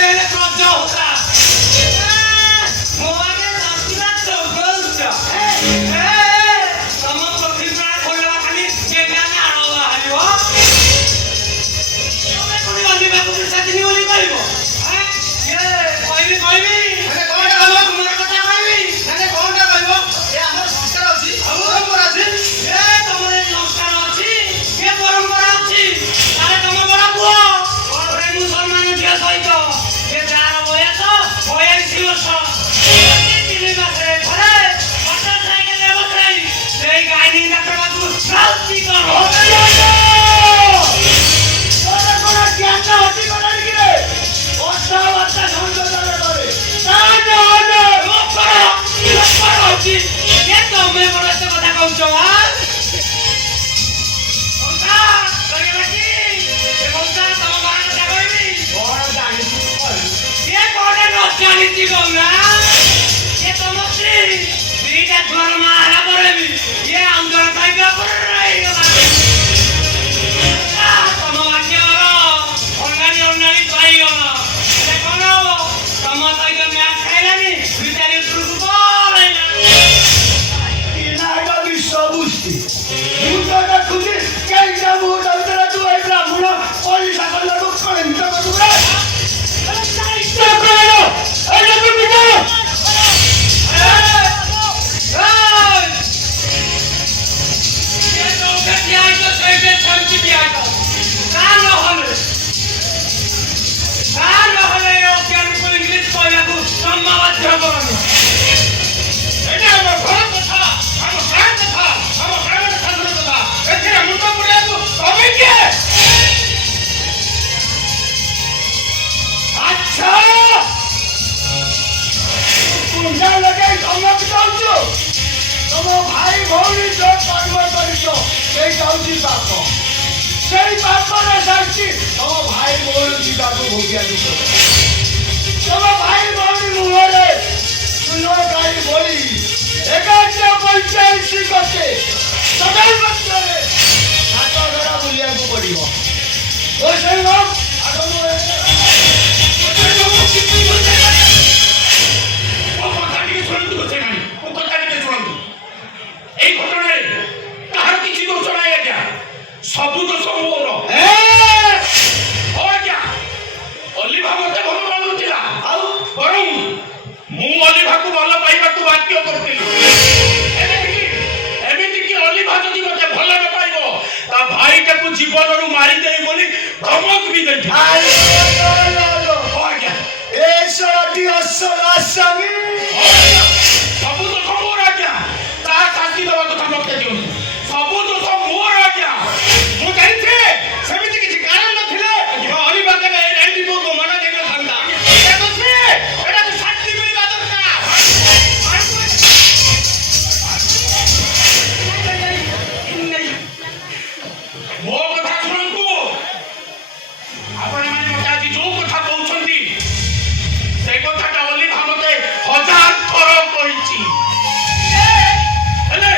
ହେଲେ ପ୍ରଜ ହୋତା ମୋ ଆଗେ ନାଚିଲା ଚଗଲଚ ତମ ପ୍ରତିଭା ଖୋଲା ଖାଲି କେନା ନାଳ ବାହାରିବ ତମେ କୋଣି ଅଲିବାକୁ ସାଥିନି ବୋଲି କହିବ କହିବି ଜାଣିଛି ଗଙ୍ଗା ଏ ତମ ସ୍ତ୍ରୀ ଦିଟା ଛୁଆର ମା ହେଲା ପରେ ବି ଇଏ ଆନ୍ଦୋଳନ ଖାଇବା ପରେ ରହିଗଲା ତମ ବାକ୍ୟର ଅଙ୍ଗାଣି ପାଇଗଲ ହେଲେ କଣ ହବ ତମ ସହିତ ମ୍ୟାଚ୍ ଖାଇଲାନି ଭିତରେ ଉପରକୁ ପଳେଇଲା ବିଶ୍ୱ ମୁଁ ତ ଦେଖୁଛି କେଇଟା ମୁଁ ଡକ୍ଟର ତୁ ଏଇ ବ୍ରାହ୍ମଣ ପଇସା କଲାକୁ କଳିନ୍ତ କରୁ ତମ ଭାଇ ଭଉଣୀ ଯୋଉ କର୍ମ କରିଛ ସେଇଟା ହଉଛି ପାପ ସେଇ ପାପର ଶାସ୍ତି ତମ ଭାଇ ଭଉଣୀ ଯିବାକୁ ଭୋଗିବାକୁ ପଡିବ ତମ ଭାଇ ଭଉଣୀ ମୁହଁରେ ସୁନକାରୀ ବଳି 1145 ଗଛେ ସଦାଇ ମଧ୍ୟରେ ହାତ ଧରା ବୁଲିବାକୁ ପଡିବ ଓ ସେଇ এই ঘটনায় কাহার কিছু দোষ নাই আজ্ঞা সবু দোষ মোর আজ্ঞা অলিভা মতে ভাল পাউଥିଲା ଆଉ ବରଂ ମୁଁ ଅଲିଭାକୁ ଭଲ ପାଇବାକୁ ବାଧ୍ୟ କରିଥିଲି ଏମିତିକି ଅଲିଭା ଯଦି ମତେ ଭଲ ନ ପାଇବ ତା ଭାଇଟାକୁ ଜୀବନରୁ ମାରିଦେବି ବୋଲି ଧମକ ବି ଦେଇଥିଲି ଆଜ୍ଞା ଏ ସରାଟି ଅସଲ ଆସାମୀ ସବୁ ଦୋଷ ମୋର ଆଜ୍ଞା ତା ଶାସ୍ତି ଦେବା କଥା ମତେ ଦିଅନ୍ତୁ ସବୁ ଦୋଷ ମୋର ଆଜ୍ଞା ମୁଁ ଜାଣିଛି ସେମିତି କିଛି କାରଣ ନଥିଲେ ଅଲିଭା କେବେ ଏଇଠି ପୁଅକୁ ମନା ଦେଇନଥାନ୍ତା ଏଟାକୁ ଶାସ୍ତି ମିଳିବା ଦରକାର ମୋ କଥା ଶୁଣନ୍ତୁ ଆପଣମାନେ ମତେ ଆଜି ଯୋଉ କଥା କହୁଛନ୍ତି ସେ କଥାଟା ଅଲିଭା ମତେ 1000 ଥର କହିଛି ହେଲେ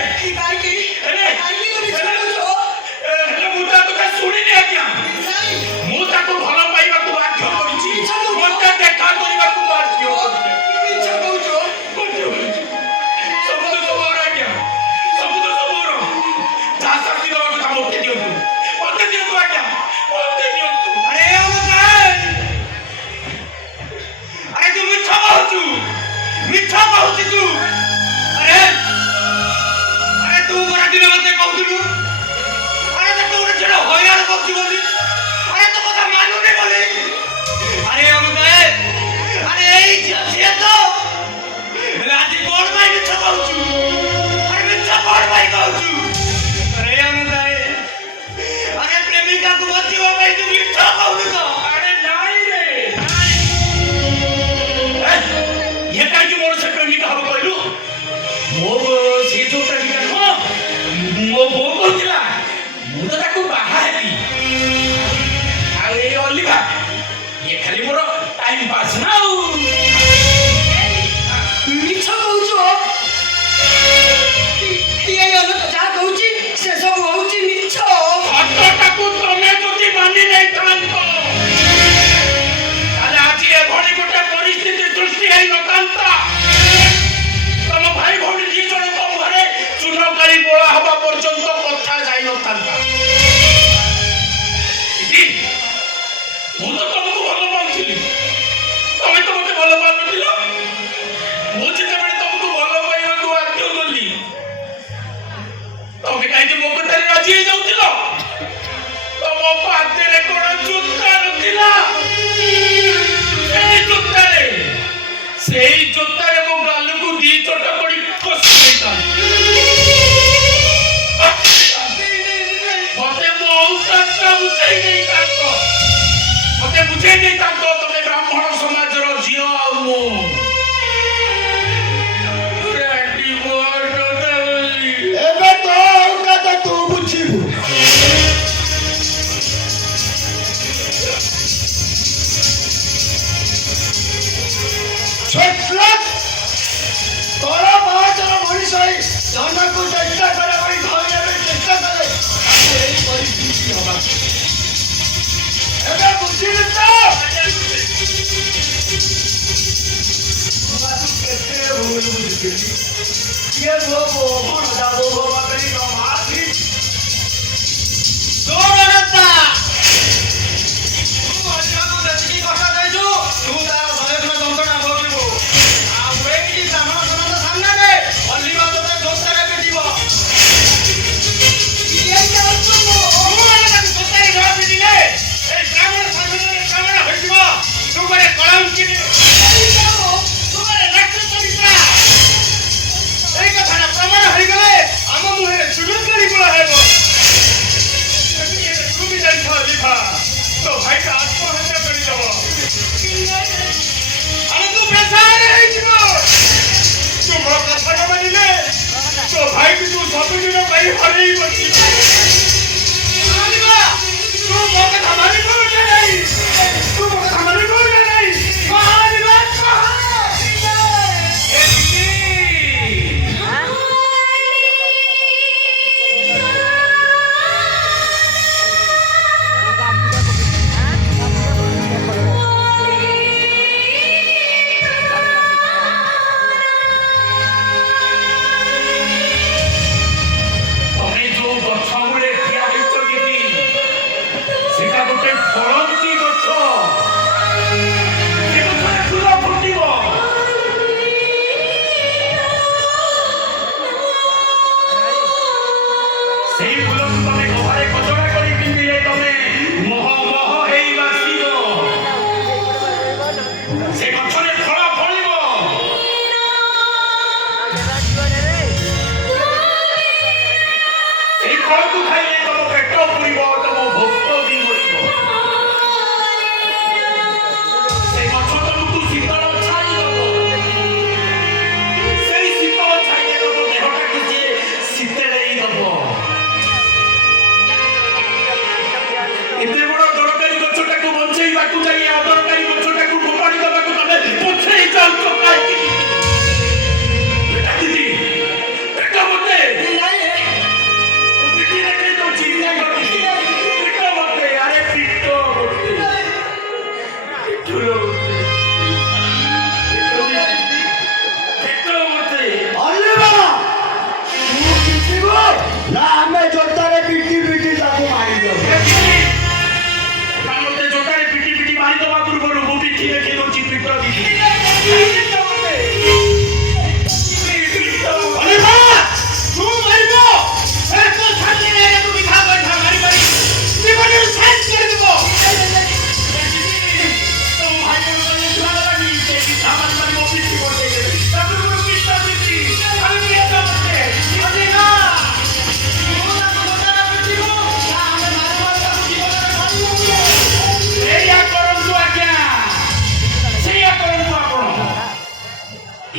ମୁଁ ତା କଥା ଶୁଣିନି ଆଜ୍ଞା ମୁଁ ତାକୁ ଭଲ ପାଇବାକୁ ବାଧ୍ୟ କରିଛି ମତେ ଦେଖା କରିବାକୁ ବାଧ୍ୟ କରିଛି ସବୁ ଦୋଷ ମୋର ଆଜ୍ଞା ସବୁ ଦୋଷ ମୋର ଯାହା ଶାସ୍ତି ଦେବା କଥା ମତେ ଦିଅନ୍ତୁ ଆଜ୍ଞା ମତେ ଦିଅନ୍ତୁ ଆରେ ତୁ ମିଛ କହୁଛୁ ତୁ ଆରେ ତୁ ଗୋଟା ଦିନ ମତେ କହୁଥିଲୁ ଆରେ ତତେ ଗୋଟେ ଝିଅ ହଇରାଣ କରୁଛି ବୋଲି ଆରେ ତୋ କଥା ମାନୁନି ବୋଲି ଆରେ ଆରେ ଏଇ ଝିଅ ତ ଆଜି କଣ ପାଇଁ ମିଛ କହୁଛୁ ଆରେ ମିଛ କଣ ପାଇଁ କହୁଛୁ ଆରେ ଆରେ ପ୍ରେମିକାକୁ ବଞ୍ଚିବା ପାଇଁ ତୁ ମିଛ କହୁଛୁ ତ ଆରେ ନାଇଁ ରେ ଇଏ କାହିଁକି ମୋର ସେ ପ୍ରେମିକା ହବ କହିଲୁ ମୋ ସେ ଯୋଉ ପ୍ରେମିକା ନୁହଁ ମୋ ବୋଉ କହୁଥିଲା ମୁଁ ତ ତାକୁ ବାହା ହେବି ଆଉ ଏଇ ଅଲିଭା ଇଏ ଖାଲି ମୋର ଟାଇମ୍ ପାସ୍ ନା ଆଉ ମିଛ କହୁଛୁ ଯାହା କହୁଛି ସେ ସବୁ ହଉଛି ମିଛ ଫଟୋଟାକୁ ତମେ ଯଦି ମାନି ନେଇଥାନ୍ତ ତାହେଲେ ଆଜି ଏଭଳି ଜୋତା ନଥିଲା ସେଇ ଜୋତାରେ ମୋ ଗାଲକୁ ଦି ଚୋଟ ପଡ଼ି ଖସି ଦେଇଥାନ୍ତି। ମତେ ବୁଝେଇ ଦେଇଥାନ୍ତ ତମେ ବ୍ରାହ୍ମଣ ସମାଜର ଝିଅ ଆଉ ମୁଁ ଏବେ ତୋ କଥା ତୁ ବୁଝିବୁ। ତୋର ପାହାଚର ମଣିଷ ହେଇ ଧନକୁ ଚେଷ୍ଟା କରେ ବଳି ଧରିବା ଚେଷ୍ଟା କରେ ଏଇ ପରିସ୍ଥିତି ହବା। ଏବେ ବୁଝିଲି ତ କେତେ ଭୁଲ ବୁଝିଥିଲି। କିଏ ମୋ ଭଣ ଯାଦବ ହବା ପାଇଁ ମାଠି ଭାଇକି ତୁ ସବୁଦିନ ପାଇଁ ହରେଇ ବସି ତୁ ମୋ କଥା ମାନିବୁ ନା ନାହିଁ? ତୁ ମୋ କଥା ମାନିବୁ ନା ନାହିଁ?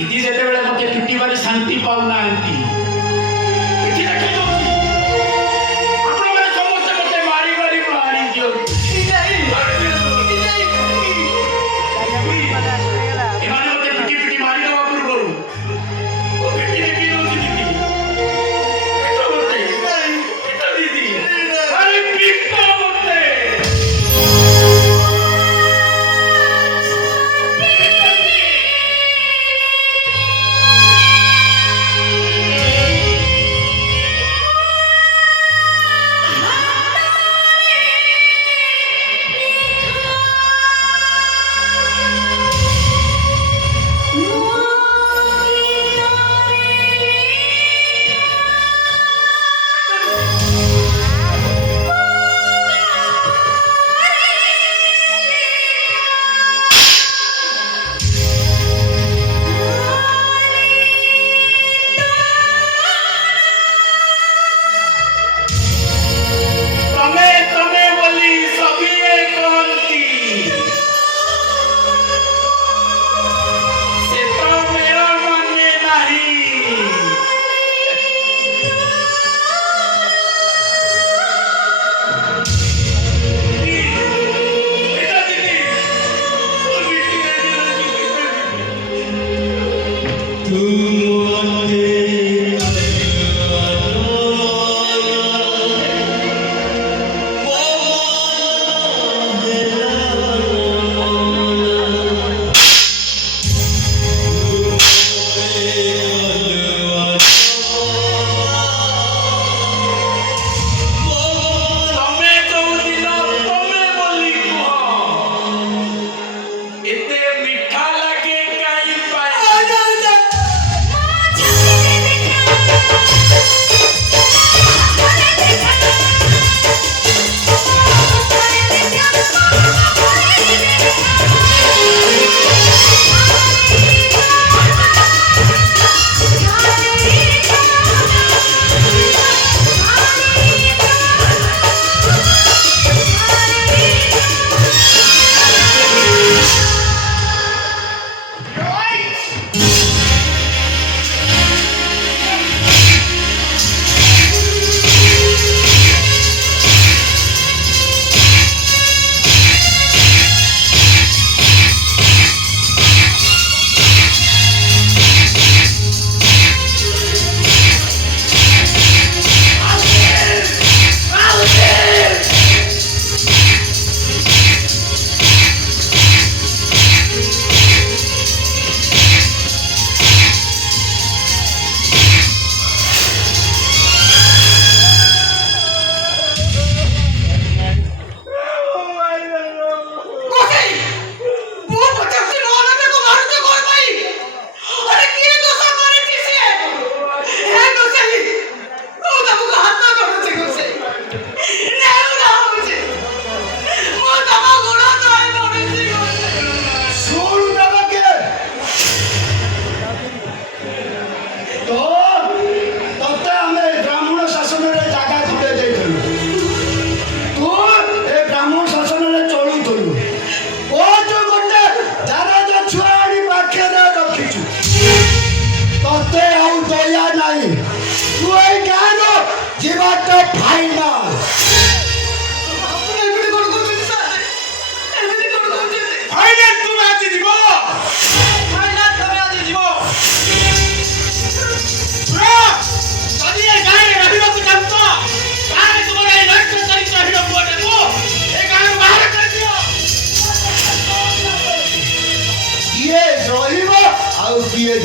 इति जेतेबेले मते पिटिबारे शांति पाउनांती पिटी रखे दोती आपण माने समस्त मते मारी दियो एमाने मते पिटी मारी दवा पूर्वरु ओ पिटी देखि दोती दीदी पिटो दीदी अरे पिटो मते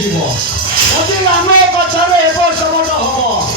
ଯିବ ଯଦି ରାମ ପଛରେ ଏ ବର୍ଷ ହବ